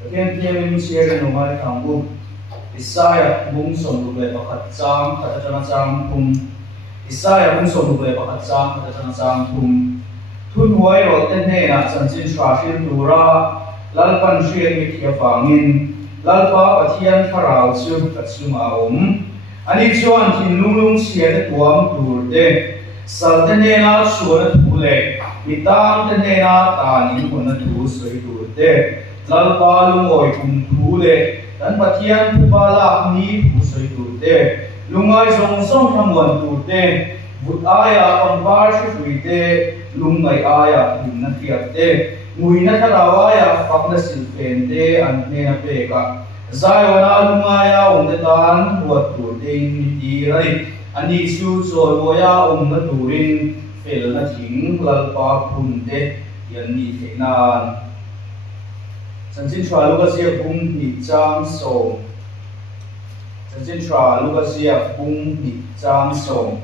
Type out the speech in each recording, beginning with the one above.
Thiên thiên minh chia ra nông ai thằng bu Isaiah bung son lu le pakhat chang khata chana chang thum Isaiah bung son lu le pakhat chang khata chana chang thum thun huai ro ten ne na chan chin thra hrin tura lalpan hrian mi thia fangin lalpa pathian tharau chu kachuma ani chuan thin lunglung chian tuam tur te sal te ne na chuan thu le mi tam te ne na ta ni hun na thu soi tur te lalpa lungoi kum thu le dan pathian thu ba la ni thu soi tur te lungai zong zong thamwan tur te vut aya pambar shui te lungai aya him na thiat te ngui na tharawaya fakna silfen te an ne na pe ka zaiwana lungaya ong tan huat tur te ni ti rai ani su choi moya ong na turin fel na thing lalpa phun te yan ni the nan Sanjin Chua Lukasia Bung Ni Chang Song Sanjin Chua Lukasia Bung Ni Chang Song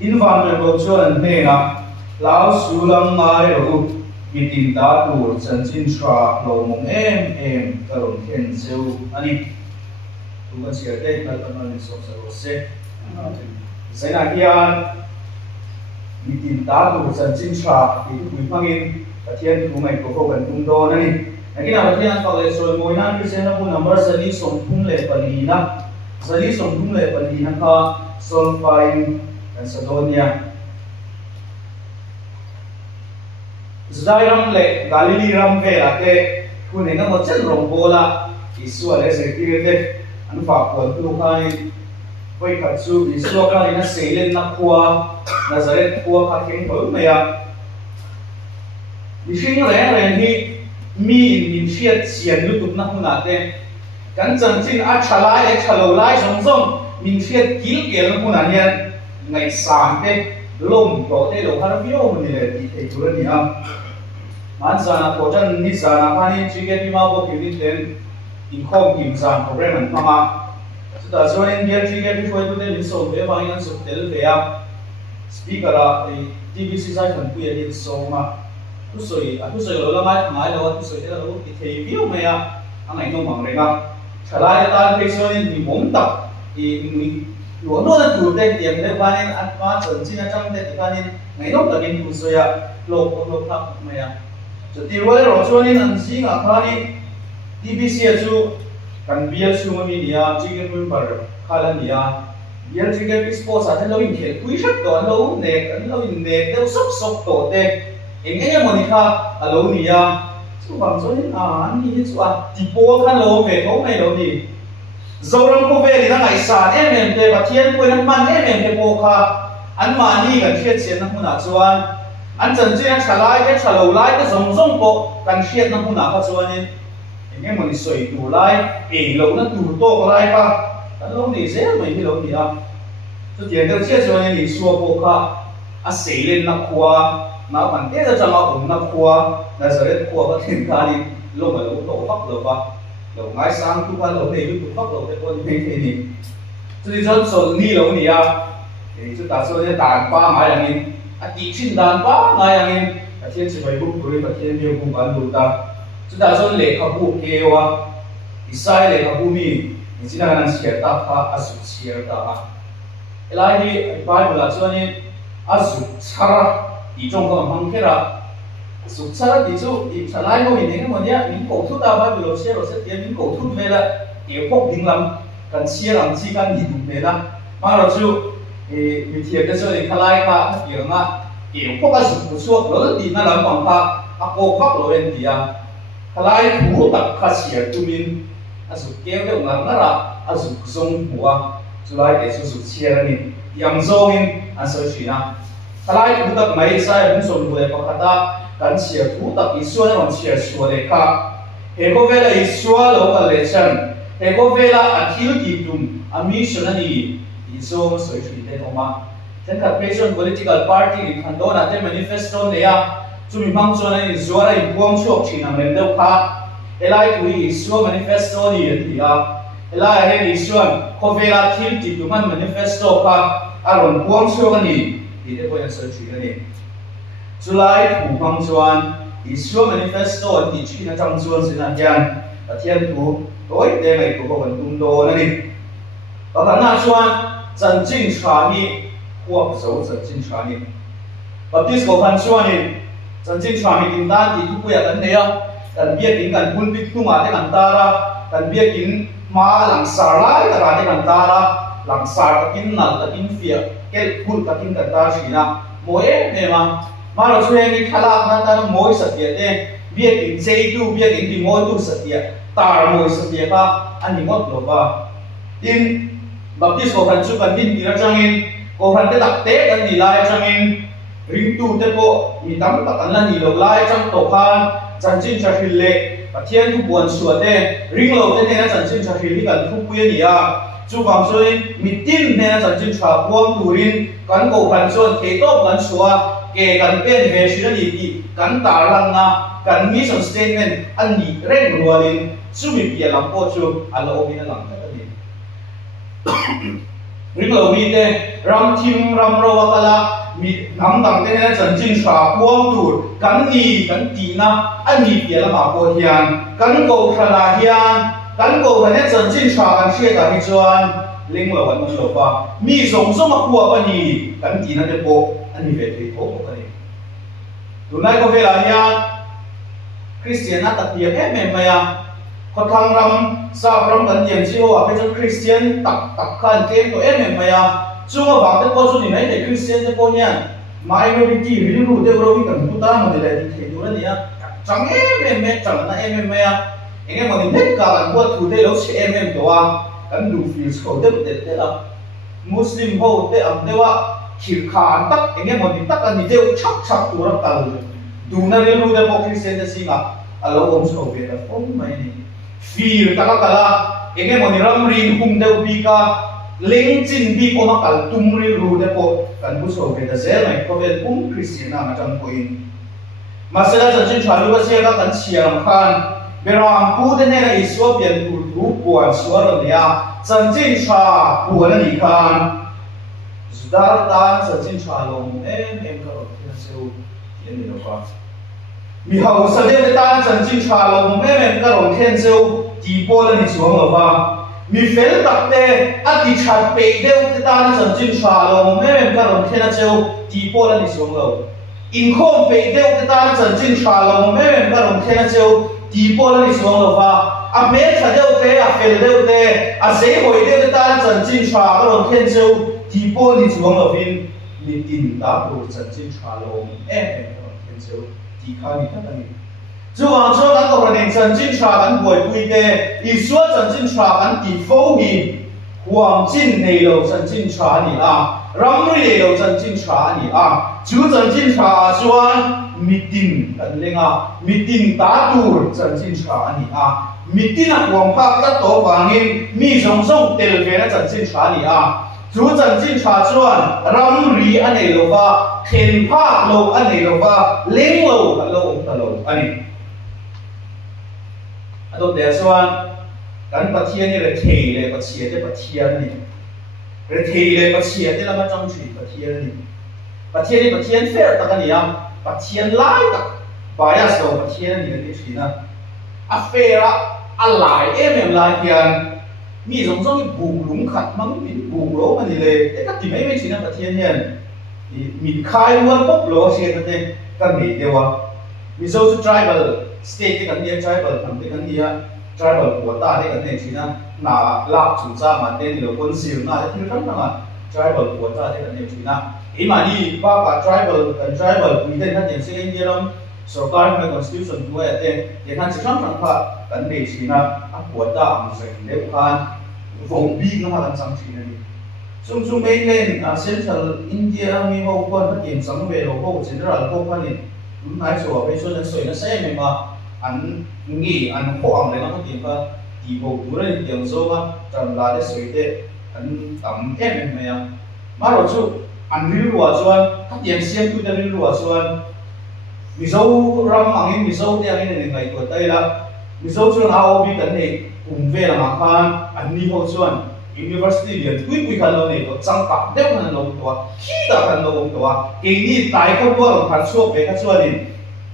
In Van Ver Go Chuan Nena Lao Su Lang Ngai Ru Mitin Da Tur Sanjin Chua Lo Mong Em Karong Ken Seu Ani Lukasia Te Kaltaman Ni Sok Sa Ro Se Sai Na Hian Mitin Da Tur Sanjin Chua Ti Kui Phangin Pathian Thu Mai Ko Ko Kan Tung Do Na Ni Lagi na pathian pag so mo na kasi na po number sali sompung le palina ka Solfaing Macedonia Zairam le Galili ram ve ate kuning nga mo chen rong bola isu ale se tirete an fa ko tu kai voi katsu isu ka ina seilen na kwa Nazareth kwa ka king ko maya Nishin le ni mi in fiat sian lutuk na hunate kan chanchin a thalai thalo lai zong min fiat kil kel huna hian ngai sam te lom to te lo har vio ni le ti te tur ni a man sana ko chan ni sana pani chige pi ma bo ki ten in khom kim san program an mama chuta chuan in chige pi khoi tu te min so be ba yan so tel ve a speaker a tvc sai than pu ye so ma tu soi lo la mai lo tu soi la lo ki thei view me a angai no mang renga thalai ta pe so ni mom tak i ni lo no na tu te tiam le banin at ma chon chin a chang te ti banin ngai no ta bin tu so ya lo thak me a so ti ro chuan in an sing a khani tbc chu kan bial chu mi nia chicken pun par khala nia bial chicken sports a lo in khel pui shat to lo ne kan lo in ne te sok to te Engkau monika alonia, cuma soalnya ani cuma tipu kan lo veto me lo ni. Zoran ko veli na ngaisa te patien ko na man te poka an mani kan fiat sian na huna chuan an chanche an thalai ke thalo lai ke zong ko kan fiat na huna ka chuan in engkau moni soi tu lai e lo na tu to ko lai ka kan lo ni se mai hi lo ni a. Chu tian de chia chuan ni suo poka a seilen na khwa mà bản tiết ra cho na khua Nazareth khua có thiên ca đi lâu mà lâu tổ bắc lâu ba lâu ngay sáng tu qua lâu này tu bắc lâu thế con thế thế này cho nên cho số ni lâu này à thì chúng ta số này đàn ba ngày là nên đi chuyên đàn ba ngày là nên thiên chỉ phải bút rồi thiên điều cũng bán đủ ta chúng ta số lệ khắp bút kêu à Isaiah lệ khắp bút mi thì chỉ là năng share ta ha asu share ta ha lại đi Bible là cho nên asu chara 이 정도는 방패라 숙사라 디주 이 살아요 있는 게 뭐냐 민고 투다 바빌로 시에로 세티에 민고 투메라 예폭 딩람 간 시에랑 지간 이동메라 말아주 이 미티에서 이 칼라이카 영아 예폭가 수수 그런 디나람 방파 아고 팍로엔디야 칼라이 부딱 카시에 투민 아주 깨게 응랑나라 아주 구성부와 줄라이 예수수 시에라니 양종인 안서시나 Kalai tu tak mai sai bung son bule pakata kan sia tu tak isua na sia suale ka ego vela isua lo collection ego vela athil ki tum a mission ani iso soi sui te oma then ka patient political party ni khando na te manifesto ne ya chumi mang chon ani zuara in buang chok thina men deu kha elai tu isua manifesto ni ya elai he isua ko vela athil ki tum man manifesto ka aron buang chok ani di te poin search ni July 5 chuan Isua manifesto di chi na chang chuan sin hian và thiên thủ tối để ngày của phần tung đô này và khả năng chuan chân chính trả ni hoặc dấu chân chính trả ni và tiếp của phần chuan ni chân chính trả ni tin tan thì thu quẹt ấn đấy cần biết kín cần phun biết tung mà để cần ta ra cần biết kín mà làm xả lại cả để cần ta ra làm xả cái kín nặng cái kín phía cái phun cái kín cần ta chỉ là mỗi này màเราช่วยให้ขลังนั้นนั้นมวยสัตย์เนี่ยเบี้ยกินเจดูเบี้ยกินที่มวยดูสัตย์ตามวยสัตย์ก็อันนี้หมดหรอว่าอินแบบที่สกันชุกันดินที่เราจังอินก็พันที่ตักเตะกันนี่ลายจังอินริมตู้เตะโปมีตั้มตักกันนั่นนี่เราลายจังตกพันจังจินชาฮิลเล่ปะเทียนทุกวันสวดเตะริงเราเตะเนี่ยจังจินชาฮิลที่กันทุกปีนี่จู่บางส่วนมีติ้มเนี่ยจังจินชาพวงดูรินกันก็พันส่วนเทโต้กันชัวเกี่ยกันเป็นเวชิรนีที่กันตาลังนะกันมีส่วนสเตทเมนต์อันนี้เร่งรัวลินสู้มีเพียรลำโพจูอันเราไม่ได้หลังกันนี่ริบเรามีเตรำทิมรำรัวกันละมีน้ำต่างเต้นจันจินชาพวงตูดกันนี่กันตีนะอันนี้เพียรมาโพเฮียนกันโกขลาเฮียนกันโกขเนี่ยจันจินชากันเชื่อกันที่จวนเล่งเราวันนั้นเราว่ามีสงสมกัวปนีกันตีนั่นเด็กโบอันนี้เป็นที่โอ้กันนี่ดูนายก็เวลาเนี่ยคริสเตียนนักเตียเอ๊ะแม่มายังคนทางรำสาวรำกันเตียนชื่อว่าเป็นคริสเตียนตักขันเกมตัวเอ๊ะแม่มายังจู่ว่าบางแต่ก็ส่วนนี้ไม่ใช่คริสเตียนแต่ก็เนี่ยไม่รู้ที่รู้เดี๋ยวเราวิ่งกันทุกตามันเลยที่เห็นดูแล้วเนี่ยจังเอ๊ะแม่จังนะเอ๊ะแม่มายังเองมันเด็กกันว่าถูกได้แล้วเชื่อแม่ตัวกันดูฟิลส์เขาเด็ดๆแล้วมุสลิมเขาเด็ดเดี๋ยวว่าขีดขาดตักเองมันตักกันนี่เดียวชักตัวรักกันดูนั่นเรื่องรู้ได้พอคริสเตียนจะสิ่งอ่ะเราผมชอบเวลาผมไม่นี่ฟีลตักกันละเองมันรำรินหุ่มเดียวบีกาเล็งจินบีโอมากัลตุ้มริรู้ได้พอกันผู้ชอบเวลาเซลล์ไหมพอเป็นผมคริสเตียนมาจังคุยมาเสด็จจนชาลูกเสียกันเชียร์ขันเวลาพูดเนี่ยอิสวาเปลี่ยนถูกปวดสวรรค์เนี่ยจันจินชาปวดนี่ขันสุดาตาจันจินชาลงเอ็มก็เซลยันนี่นะครับมีเขาแสดงตาจันจินชาลงเอ็มก็ลงเทนเซลที่ปวดนี่สวงหรือเปล่ามีเฟลตักเตะอธิชาเปย์เดวตาจันจินชาลงเอ็มก็ลงเทนเซลที่ปวดนี่สวงหรืออินคอมเปย์เดวตาจันจินชาลงเอ็มก็ลงเทนเซลที่ปวดนี่สวงหรือเปล่าอาเมชาเดวเตะอาเฟลเดวเตะอาเซหอยเดวตาจันจินชาก็ลงเทนเซลที่ปวดนี่สวงหรือวินมีตินตาดูจันจินชาลงเอ็มก็ลงเทนเซลที่ข้านี่ท่านนี่จู่วันช่วงนั้นก็ประเด็นจันจินชากันป่วยคุยเตะอีส่วนจันจินชากันที่ฟูมีความจินในโลกจันจินชานี่รำรีในโลกจันจินชานี่จู่จันจินชาส่วนมีตินกันเลยมีตินตาดูจันจินชานี่มีตินความภาคตัดตัวฟังอินมีสงเตลเวนะจันจินชานี่จู่จันจินชาส่วนรำรีอันในโลกเห็นภาคโลกอันในโลกเลี้ยงโลกอันโลกตลอดอันนี้อันตัวเดียวส่วนการปฏิเสธนี่เลยเทเลยปฏิเสธได้ปฏิเสธนี่เลยเทเลยปฏิเสธได้แล้วมาจังชีปฏิเสธนี่ปฏิเสธนี่ปฏิเสธเฟร์ตักนี่ปฏิเสธไล่ตักบายาสโตปฏิเสธนี่เลยชีนะอัฟเฟร์อะไรไล่กันมีสองสองบุกหลุมขัดมันมีบุกโลมันนี่เลยแต่ก็ที่ไม่ชีนะปฏิเสธเนี่ยมีใครว่าพบโลเสียแต่กันไม่เดียวมีโซน tribal state ที่กันเนี่ย tribal ทำที่กันเนี่ย tribal หัวตาที่กันเนี่ยชีนะหน้าลากจุดจ้ามันเด่นหรือคนสิวหน้าที่ทั้งนั้นtribal หัวตาที่กันเนี่ยชีนะอีมาดีบ้ากับ tribal กัน tribal คุยได้ท่านอย่างเช่นเดียร์สกอร์ใน constitution ด้วยแต่อย่างนั้นจะทั้งทั้งพระกันเนี่ยชีนะหัวตามันจะเลี้ยงพันวงบีก็มากันสังชีนะนี่ซุ่มเองเล่นcentral India มีพวกคนที่สังเวชพวก general พวกนี้นายสัวไปช่วยนักสวยนักเซ่ไม่มาอันงี้อันพวกอะไรนั่นก็ดีกว่าที่พวกตัวนี้อย่างโซ่มาจำลาได้สวยเด็ดอันต่ำไม่ยังมาเราชูอันริ้วรัวชวนถ้าอย่างเสียงตัวจะริ้วรัวชวนมิโซรำอังมิโซที่อังนี้ไงตัวไตละมิโซชวนเอาบีกันเนี่ยอุ้มเวลามาคันอันนี้พวกชวนUniversity เรียนคุยกันเราเนี่ยเราจังปักเด็กกันเราตัวขี้ตากันเราตัวเก่งนี่ตายคนว่าเราขัดชั่วไปขัดชั่วนี่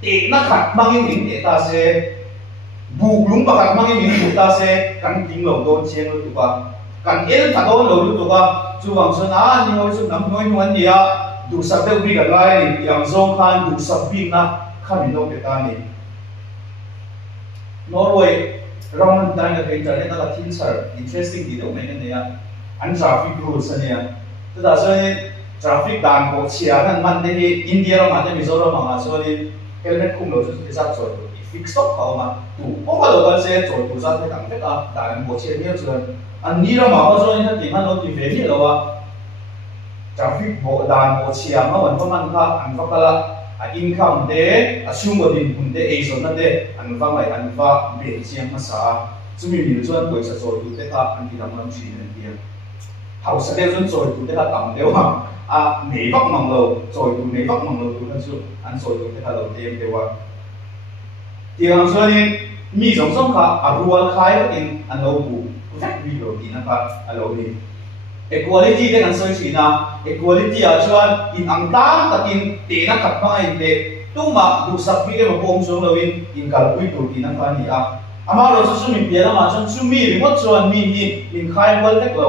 เด็กนักขัดบางอย่างเด็กตาเสีย buộc lúng bạc cắt mang mình buộc ta sẽ cắn tiếng lẩu đôn chiên luôn tụi ba cắn ếch thằng đôn lẩu luôn tụi ba chú vàng xuân như hồi xuân năm nuôi nuôi gì á đủ sắp đều bị gần lại yang zong khan đủ sắp bị na khăn mình đâu biết ta nè Norway Roman time cái internet là thiên sản interesting gì đâu mấy cái này anh traffic rules này tức là rồi traffic đàn bộ chia thành mình đây India mà đây Mizoram mà rồi helmet không đổi thì sao rồi fix stop họ mà tụ có bao giờ sẽ rồi tụ ra cái thằng cái đàn bộ chia nhiều rồi anh nghĩ là mà có rồi nó tìm nó tìm về gì đâu traffic bộ đàn bộ chia mà vẫn có mình khác anh phát là income de assume din hun de e zona de an va mai an va be chiang ma sa chumi mi chuan poi sa choi tu te kha an ti lam lam chin an dia hau sa de zon choi tu te kha tam de wa nei vak mang lo choi tu nei vak mang lo tu kan chu an choi tu te kha lo te de wa tiang chuan in mi zong zong kha a rual khai in an lo bu vek vi lo ti na kha a lo ni equality de kan soi china equality a chuan in ang tam takin te na khat ma in te tu ma du sak bi ema pom chung lo in kal pui tu ti na kha ni a ama ro chu mi pia ma chuan chu mi ri mo chuan mi ni in khai wal tek lo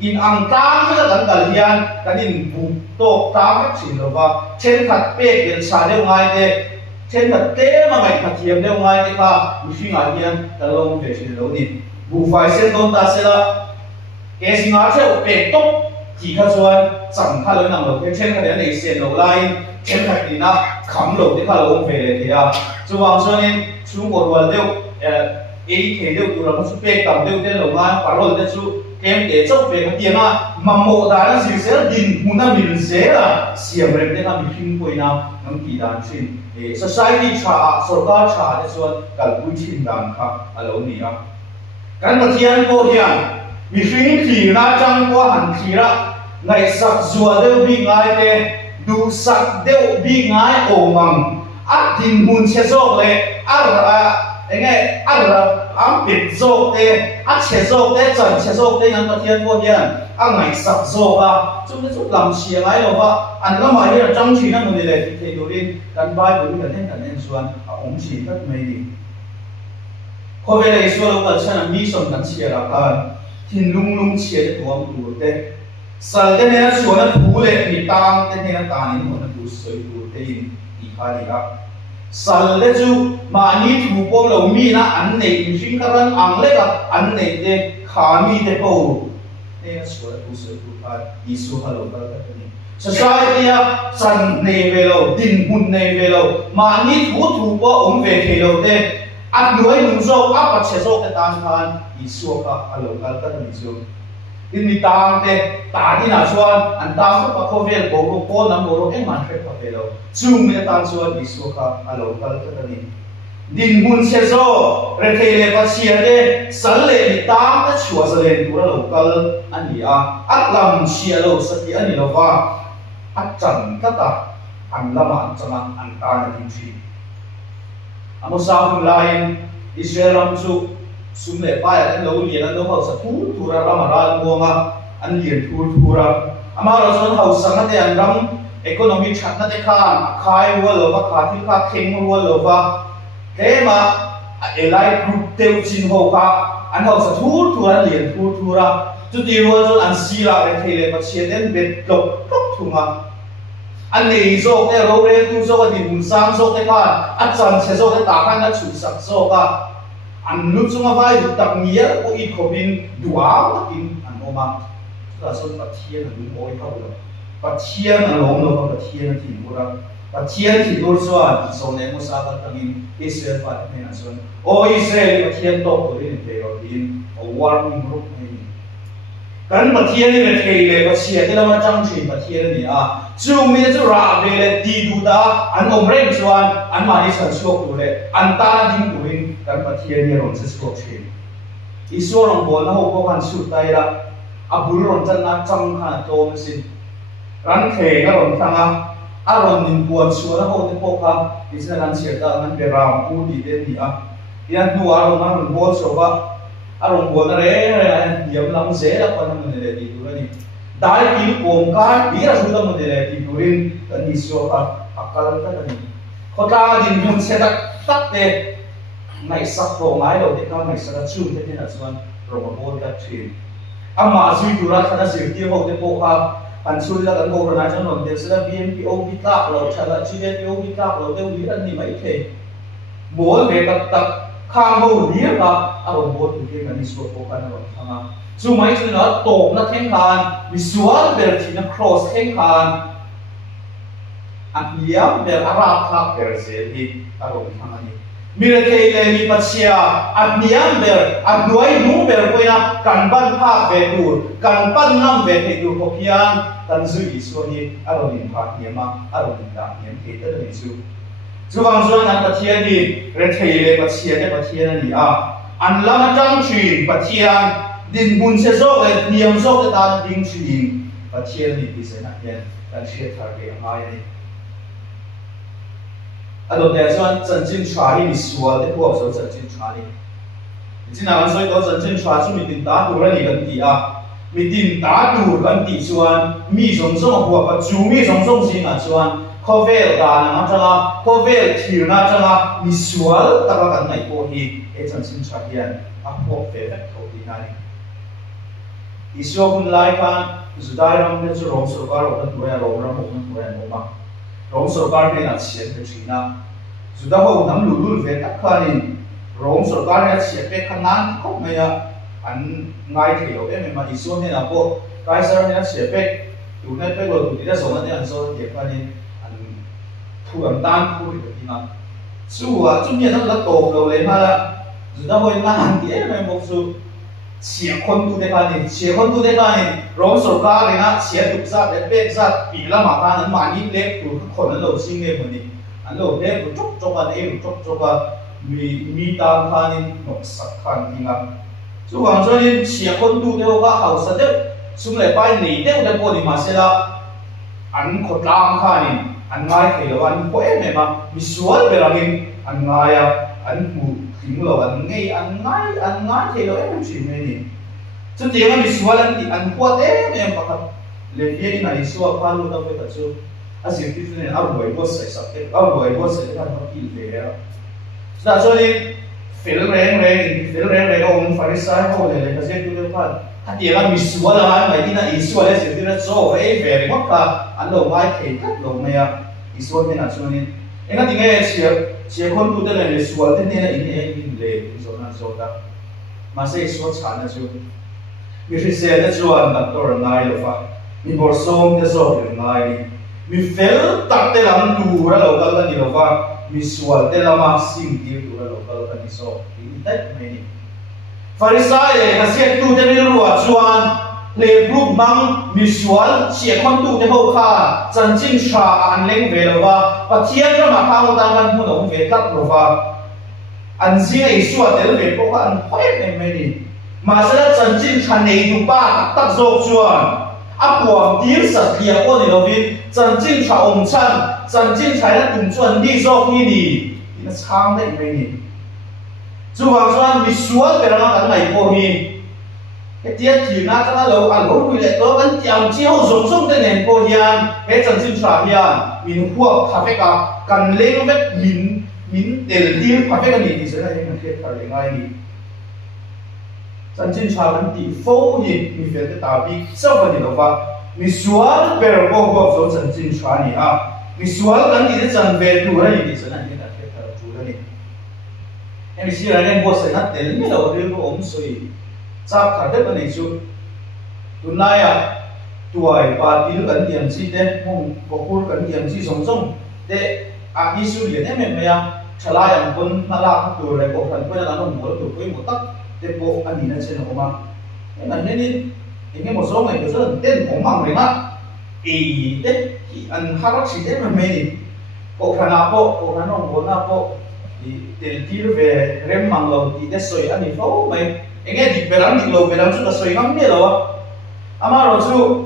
in ang tam ka kan kal hian kan in bu to ta ka chin lo wa chen khat pe gen sa de ngai te chen khat te ma mai khat thiam de ngai te kha mi fi ngai hian ta long ve chin lo ni bu fai sen don ta se la cái sinh hoạt sẽ ổn tốt chỉ khá xuân chẳng khá lớn nằm ở cái trên cái đấy này xuyên đầu lai trên cái gì nó khắm đầu cái khá là ổn về thì chú vàng xuân nên chú một lần đều ý thế đều tụi nó chú bê cầm đều tên đầu lai và rồi tên chú em để chốc về cái tiền mà mộ đá nó gì sẽ đình muốn nó mình sẽ là xiềng về cái là mình phim quay nào nó kỳ đàn xin để society trả sở ca trả để xuân cả quy trình đàn khác ở lâu này cái mà thiên cô hiền vì phim thì na chẳng qua hẳn thì ra ngày sặc rùa đều bị ngài thế đủ sặc đều bị ngài ôm măng ắt tin muốn sẽ dọc lệ anh nghe ám biệt dọc thế sẽ dọc thế chẳng sẽ dọc thế ngắn thiên vô hiền ngày sặc dọc chúng ta chút làm xìa ngài rồi anh làm mà hiện trong chỉ là một đề thì thầy đồ đi căn bài của mình cần nên xuân ông chỉ rất mấy đi có vẻ là xuân lúc đó là mi sông cần xìa là cần thiên lung lung chia để tuang tu te sal te ne suan na thu le mi tang te ne ta ni mo na tu soi tu te in i kha ni ga sal le chu ma ni thu ko lo mi na an nei mi sing karan ang le ka an nei te kha mi te ko ne na suan tu soi tu pa isu ha lo ka ni society ya san nei ve lo din hun nei ve lo ma ni thu ko om ve the lo te at nuôi nung zo áp bắt chế zo cái tan khan isu ka alo kal ka ni zo in mi tang te ta đi na chuan an tang ko ko vel ko ko nam ro en man fe ka velo chung me tan chuan isu ka alo kal ka ni din mun se zo re thei le pa chia de sal le mi tang ta chua sa le tu ra lo kal ani a at lam chia lo sa ti ani lo wa at chan ka ta an lama chama an ta na din chi amo sao lain Israel ram chu sum le pa ya lo lian an lo hau sa thu ra ram ra ngo ma an lian thu ra ama ro son hau sang na te an ram economy chat na te khan khai wo lo va kha thi kha kheng wo lo va ke ma elite group teu chin ho kha an hau sa thu an lian thu ra chu ti wo zo an si la le thei le pa chien den bet lok lok thu ma anh này zo cái rau rê tu zo cái điểm sang zo cái pha anh chọn sẽ zo cái tả khăn anh chủ sạc zo ka anh lúc chúng ta vai được đặc nghĩa có ít khẩu bin đùa in anh ôm mà là số bát thiên là đúng mỗi câu rồi bát thiên là lồng rồi bát thiên thì mua ra bát thiên thì đôi số anh số này mua sao cái thằng in Israel phát này là số ô Israel bát thiên tốt rồi nên về rồi in warming group này kan pathian ni le thei le pasia te lama chang chin pathian ni chu mi chu ra ve le ti du da an om reng chuan an ma ni san suak tu le an ta ding tu in kan pathian ni ron se suak chin isu rong bol na ho ko kan su tai la abul ron chan na chang kha to ma sin ran the ga ron thanga a ron nin buan su na ho te ko kha isna kan sia ta man be ram pu di de ni yan tu a ron ma ron bol so ba arong buồn re yam lam se la pa nam ne ti tu ni dai ti pom ka bi ra su dam ne ti tu rin kan ni so ka akal ka ni khota din mun se tak tak te ngày sắc đồ ngay đầu thì các ngày sắc chung thế nên là xuân rồi một bôi các chuyện mà duy tu ra khá dễ tiêu hậu thì bộ ha anh xui là cần bộ rồi cho nó để sẽ là BNPO bị tạc rồi trả lại chi BNPO bị tạc rồi tiêu lý anh thì mấy thế bố về tập tập khang hậu lý là rồi bố từ kia mình xuống bộ cái rồi thằng dù mấy chuyện nó tổ nó thêm khan visual để thì nó cross thêm khan anh liam để Arab khác để sẽ đi rồi thằng này Miracle ni patsia adniam ber adnuai nu ber koina kan ban pha ve tur kan pan nam ve the tur ko pian kan zu isu ni aronin pha niama aronin da niam ke ta ni su chuwang zuan an pathian ni re theile patsia te pathian ni a an lama tang chi pathian din mun se zo le niam zo te ta ding chi pathian ni bi se na hian kan she thar ge ngai ni adon der chuan chân chin thra hi mi sual te phuak zo chân chin thra ni chin an soi to chân chin thra chu mi tin ta tur ani kan ti a mi tin ta tur kan ti chuan mi zong zong huwa pa chu mi zong zong sin a chuan khovel da na changa khovel thir na changa mi sual ta ka kan nai po hi e chân chin thra hian a phuak ve vek tho ti na ni isyo hun lai khan zudai ram ne chu rong so ka ro kan tu ya ro ram mo kan tu ya mo ma rong sarkar ne na chian pe thina juda ho nam lu lu ve tak khanin rong sarkar ne chian pe khanan khop me ya an ngai thelo em ma isu ne na po kaisar ne chian pe tu ne pe lo tu ti da so ne an so ye khanin an thu am tan khu ri ti na chu a chu ne na la to lo le ma la juda ho na han ti em mo su chia con tu de khanin chia con tu de khanin rong sarkar ne na chia tu za de pe za pi la ma khan an ma ni le tu khon an lo sing ne mo ni an lo le ku chok chok an e chok chok a mi ta khanin no sak khan ni nga chu wang cho ni chia con tu de ka hau sa de sum le pai nei de de po ni ma se la an khot lam khanin an ngai thei lo an po e me ma mi sual be rangin an ngai a an mu thing lo an ngei an ngai thei lo em chi me ni chu ti nga mi sual an ti an po te me pakhat le ye ni na isu pa lu da pe ta chu asim ti ne a roi bo sai sak te a roi bo sai ka no ki ve ya sa cho ni fel reng om farisai ho le ka se tu le pa ta ti nga mi sual la mai ti na isu le se ti na zo ve ve mo ka an lo mai thei kat lo me ya isu ne na chu ni enga ti nge chia con tu de le sual te ne na in le zo na zo da ma se so cha na chu mi ri se na chu an na tor ngai lo fa mi bor som te zo le ngai mi fel tak te lam tu ra lo kal ni lo fa mi sual te lama sim ti tu ra lo kal ka ni so in that many farisai ka se tu te ni ruwa chuan le group mang mi sual chia con tu te ho kha chan chin sha an leng ve lo wa pathian ra ma kha mo ta kan mu no ve tak lo wa an zia ei suwa tel ve ko an hoi ne me ni ma sa la chan chin khan nei tu pa tak zo chuan a puam tir sa thia ko ni lo vin chan chin tha om chan chin thai na tum chuan di zo hi ni ina chang dei me ni chu wang chuan mi sual pe ra kan ngai ko hi cái tiết thì na cho nó lâu ăn uống quy lệ đó vẫn chèo chiếu dùng dùng tên nền cô hiền cái chân xin trả hiền mình khuộc cà phê cả cần lên vết mình tiền đi cà phê cái gì thì sẽ là những cái thiệt thòi ngay đi chân xin trả vẫn tỷ phô nhìn mình phải cái tàu đi sau phần gì đó và mình xuống về rồi cô cô số chân xin trả này à mình xuống cái gì để chân về đủ là gì thì sẽ là những cái thiệt thòi đủ là gì em mình chỉ là đem bộ sẽ nát tiền như đầu tiên của ông suy chắc khả đất bên này chú tuần nay à tuổi ba tiếng gần điểm gì đấy mong có cuốn gần điểm gì sống sống để đi suy diễn em mình à trả lại anh quân na la tuổi này có phần quân là nó muốn tuổi quên một tắc để bộ anh nhìn lên trên nó mà cái này nên những một số người rất là tên cũng bằng đấy mà ý đấy thì anh hát bác sĩ đấy mà mình có phần nào có phần nào muốn nào thì tiền tiêu về rem mang lâu thì để soi anh đi phố mày nghe đi beram đi lâu beram chút là soi ngắm nghe rồi ama rồi chú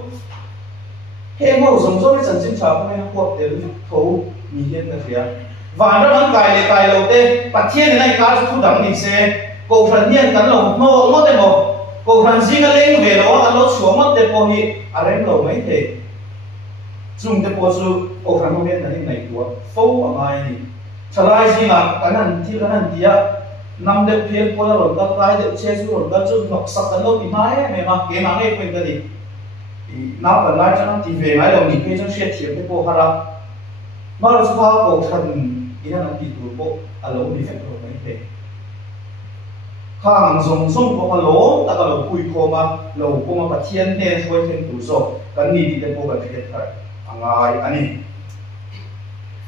he ngô sống sống cái chân chân chào cái cuộc để giúp thấu mi hiền cái gì và nó vẫn cài lâu tê bắt thiên này cá chú đẳng đi xe cổ phần nhiên cắn lâu nô mất đấy một cổ phần gì cái lên về đó anh nó xuống mất đấy po hi anh em lâu mấy thế dùng đấy po chú cổ phần không biết là như này của phố ở ngoài này trả lại gì mà cái này thì cái này năm đẹp phiền qua rồi các cái đẹp che xuống rồi các chút ngọc sắc cái lô thì mãi mẹ mà cái mà nghe quên cái gì nào còn lại cho nó thì về mãi đầu nhìn cái trong xe thiệp cái bộ hara mà nó sao cổ thần ý là bị tụt bộ à lỗ đi phép rồi mấy thế khang dùng sung có lỗ ta có lỗ cùi khô mà lỗ cô mà phát thiên nên thôi thiên tụt số cái gì thì cái bộ cái thiệp thôi anh ấy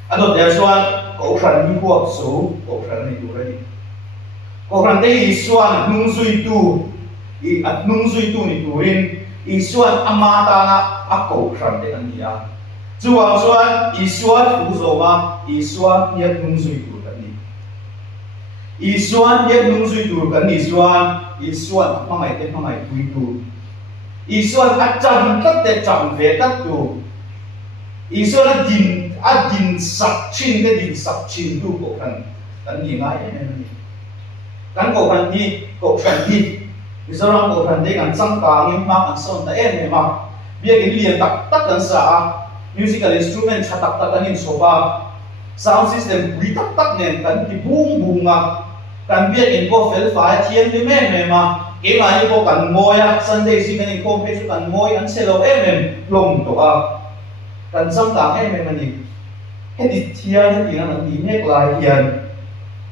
anh đột nhiên xoan cổ thần đi qua số cổ thần này đủ rồi cổ thần đây xoan nung duy tu nung duy tu này đủ rin xoan amata na cổ thần đây anh nhỉ chú hoàng xoan xoan thủ dầu mà xoan nhiệt nung duy tu cái này xoan nhiệt nung duy tu cái này xoan mà mày tên mà mày duy tu xoan ắt chăm tất để chăm về tất tu xoan din sắp chín cái din sắp chín tu cổ thần cái gì ngay cái cổ thần đi giờ làm cổ thần đấy cái sang cả nghiêm mắc cái son tại em mà bây giờ cái liền tắc cái sao musical instrument chặt tắc cái nhìn số ba sound system quý tắc nên cái boom mà cái bây giờ cái có phải thiên đi mà cái này có cần môi á Sunday xin cái có phải cần môi anh sẽ lo em lồng tổ cái sang cả em mà nhìn cái gì thiên cái gì nó nhìn hết lại hiện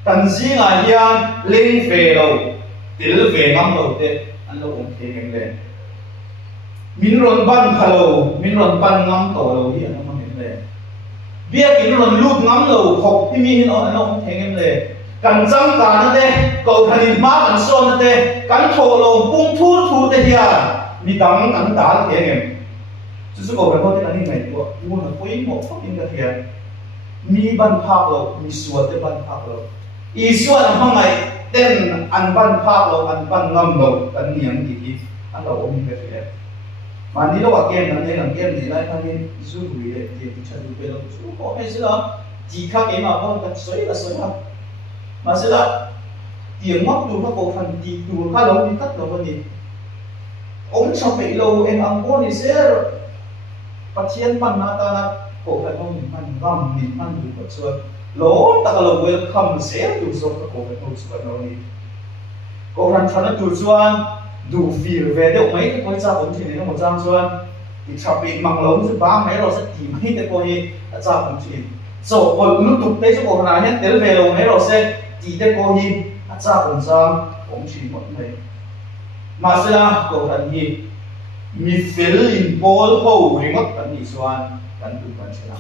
cái gì là hiện lên về đâu til về ngắm đâu thế anh lo cũng thế cái này mình run ban khalo mình run ban ngắm tổ đâu hiện nó mình này biết cái run lút ngắm đâu học thì mình nó cũng thế cái này cần sang cả nó thế cầu thành má cần son nó thế cần thổ lồng bung thu thế hiện mi đắng cần đá thế này chứ số cầu thành có thế này của muốn là quấy một phát in cái hiện mi ban phạc lâu mi suat te ban phạc lâu suat mà ngày tên anh ban phạc lâu anh ban ngâm lâu anh niệm gì anh đâu ôm cái gì mà đi đâu vào game nó đây là game gì đấy anh nên giúp người để thì chơi được bây giờ chú có hay gì đó chỉ khác cái mà không cần xoáy mà sẽ là tiếng móc đủ các bộ phận thì đủ khá lâu đi cắt lâu hơn gì ông trong bị lâu em ăn cô thì sẽ phát triển bằng ta là cổ phần ông mình gầm mình ăn đủ vật xuân lỗ ta là welcome sẽ đủ số các cổ phần ông xuân đâu đi cổ phần cho nó đủ xuân đủ phiền về đâu mấy cái coi ra ông chỉ này nó một trang xuân thì chọn bị mang lớn rồi ba mấy rồi sẽ tìm mấy cái coi ra ông chỉ rồi còn lúc tục đấy số cổ phần nào hết đến về đâu mấy rồi sẽ chỉ cái coi ra ông chỉ một mấy mà sẽ là cổ phần gì mi fill in ball hole ring up kan isuan kan tu kan sila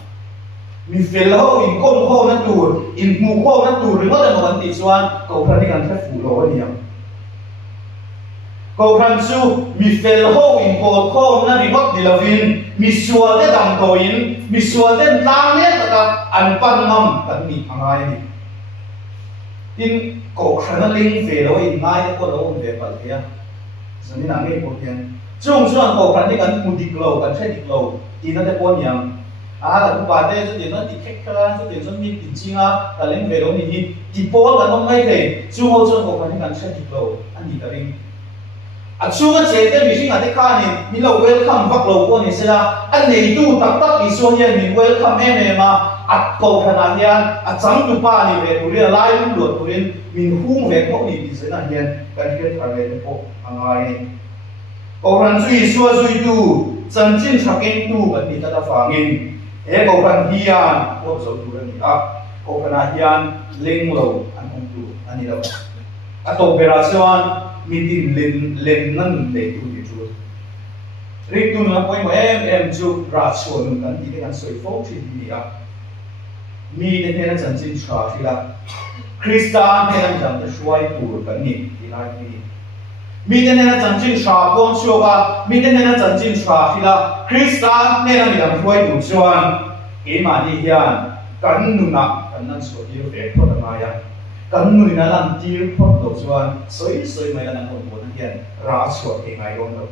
mi fill hole in kom hole na tur in mu hole na tur ring up na kan isuan ko kan ni kan thef fu lo ni am ko kan su mi fill hole in ball hole na ring up dilavin mi sual de dam to in mi sual de lang ne ta an pan ngam kan ni angai ni tin ko kan ling fe lo in mai ko lo ve pal ya zani na nge ko tian chung chuan cổ phần thì cần một địch lầu cần thay địch lầu thì nó sẽ có nhiều là cũng bà đây số tiền nó thì khách số tiền số tiền tiền chi là lên về đó thì bố là nó ngay thế chung hỗ trợ cổ phần thì cần thay địch lầu anh gì cả đi chung cái chế cái mình sinh là cái khai này mình là welcome vác lầu của này sẽ là anh này tu tập tập đi xuống hiện mình welcome em mà cổ phần anh hiện chẳng tu ba này về tụi nó lại luôn được tụi mình hung về có gì thì sẽ là hiện cần cái phải về cái bộ hàng ngày cổ phần duy xua duy tu chân chính chắc kiến tu vẫn bị ta phá nghìn thế cổ phần hiền có dấu tu lên cổ phần hiền linh lâu anh không tu anh đi đâu operation meeting lên ngân để tu thì chú riêng tu nó quay mà em chú ra xuân cần thì cái sợi phốt thì gì mi đến thế là chân chính trả thì là Christian thế là chẳng được xoay tu cần gì thì là gì mi tên này chân chính trả con số ba mi tên này chân chính trả thì là Christian nên là mình làm quay đủ xuân cái mà đi hiền cần nụ nặng cần năng số tiêu về thôi là mai cần người nào làm tiêu thôi đủ xuân soi mấy là năng hồn hồn hiền ra xuân thì ngày hôm đó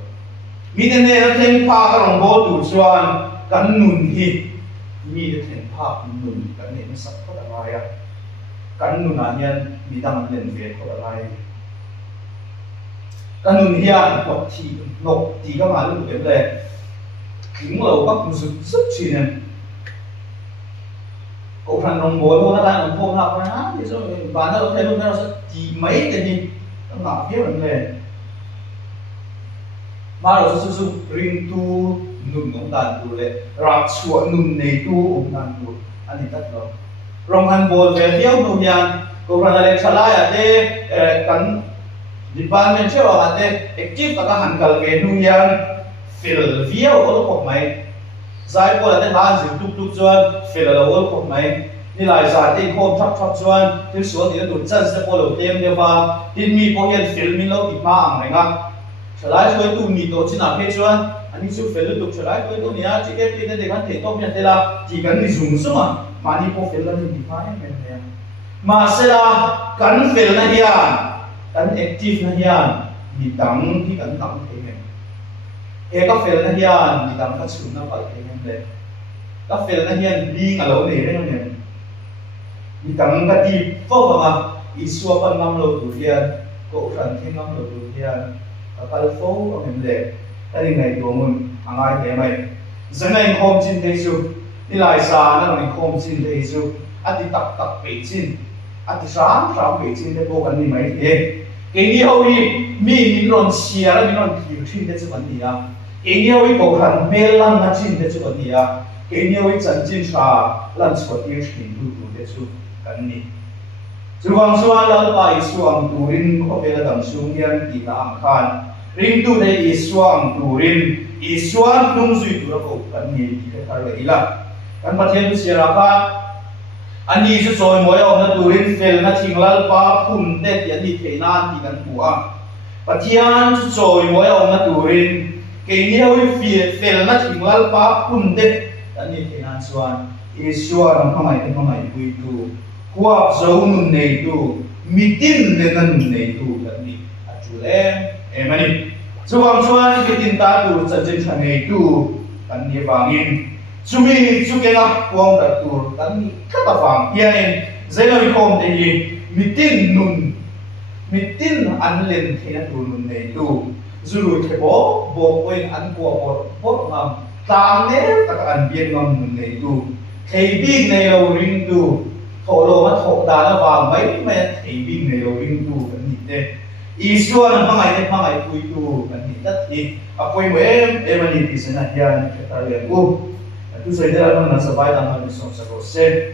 mi tên này là thêm pha cái lòng bố đủ xuân cần nụ hít mi là thêm pha nụ cần nên sắp thôi là mai cần nụ nạn nhân mi đang lên về thôi là mai cái nụ hiền nộp thì các bạn lúc điểm này kính lầu bắc rực rất chi nên cổ có phần đồng bố luôn nó đang ủng hộ học nó thì rồi bán nó thấy luôn nó sẽ chỉ mấy cái gì nó ngọc phía vấn đề mà rồi sự sự ring tu nung ông đàn tu lệ rạc sủa nung này tu ông đàn tu anh đi tắt rồi rong han bol về phía ông hiền có phần là chalai à thế cắn department chế vào à thế active các hàng cần về nung hiền fill phía ở lúc học máy giải qua là thế là gì tuk tuk chuan fill là lúc học máyนี่หลายสายที่โคมทับทับชวนที่สวนที่ดูจันทร์เสพโลเต็มเดียวว่าที่มีพวกยันฟิลมีโลติมาอะไรงั้นฉลายช่วยตู้มีตัวจินาเพชวนอันนี้ช่วยฟิลตุกฉลายช่วยตัวเนี้ยที่เก็บที่ในเด็กกันเทต้มยันเทล่าที่กันนี่สูงสุดมานี่พวกฟิลนั่นติมาเนี่ยเป็นเนี่ยมาเสร็จละกันฟิลนั่นเฮียนกันแอคทีฟนั่นเฮียนมีตังที่กันตังเองเอก็ฟิลนั่นเฮียนมีตังก็สูงนั่นไปเองเลยก็ฟิลนั่นเฮียนบีงอะไรเนี่ยนั่นเนี่ยมีตังก็ดีฟอกมาอีสัวปันน้ำเราดูเฮียนก็ขันที่น้ำเราดูเฮียนก็ไปฟอกก็เห็นเลยแต่ยังไงตัวมึงอะไรแต่ไม่จะในคอมจินเทซูนี่ลายสานั่นในคอมจินเทซูอันที่ตักเปจินอันที่สามเปจินได้พวกกันนี่ไหมเองเองนี่เขาอีมีนอนเชียร์และมีนอนผิวชินได้จุดนี้อ่ะเองนี่เขาอีก็ขันเมลันนัจินได้จุดนี้อ่ะเองนี่เขาอีจันจินชาลันสวัสดีชินดูได้จุดกันนี่ส่วนส่วนเราไปส่วนตูรินเขาเป็นระดับสูงยันที่ตามขันริมตูได้ส่วนตูรินส่วนนุ่งสุยตัวเรากันนี่ที่เขาเลยละกันประเทศเสียราคาอันนี้จะสอนมวยออกนะตูรินเฟลนะทิ้งลัลปาพุ่มเด็ดยันนี่เทนานที่กันหัวประเทศจะสอนมวยออกนะตูรินเกี่ยวกับเฟลนะทิ้งลัลปาพุ่มเด็ดยันนี่เทนานส่วนส่วนทำไมคุยตัวหัวเจ้าหนุ่มในตัวมิตินเดนันหนุ่มในตัวยันนี่อาจุเล่มันนี่ส่วนมิตินตาตัวจะเจนทางในตัวกันนี่บางอินSumi sukena kuang tertur kami kata faham ya ini saya lebih kom tinggi mitin anlen kena turun itu zulu kebo bokoin an kuah bor ngam tangne kata an bian ngam itu kebing nelo ring tu tholo mat thok dana wang mai kebing nelo ring tu kan ni te isuan pangai kui tu kan ni tat ni apoi mo emani tisena hian kata le tu saya dah nak sampai dalam bisnis saya.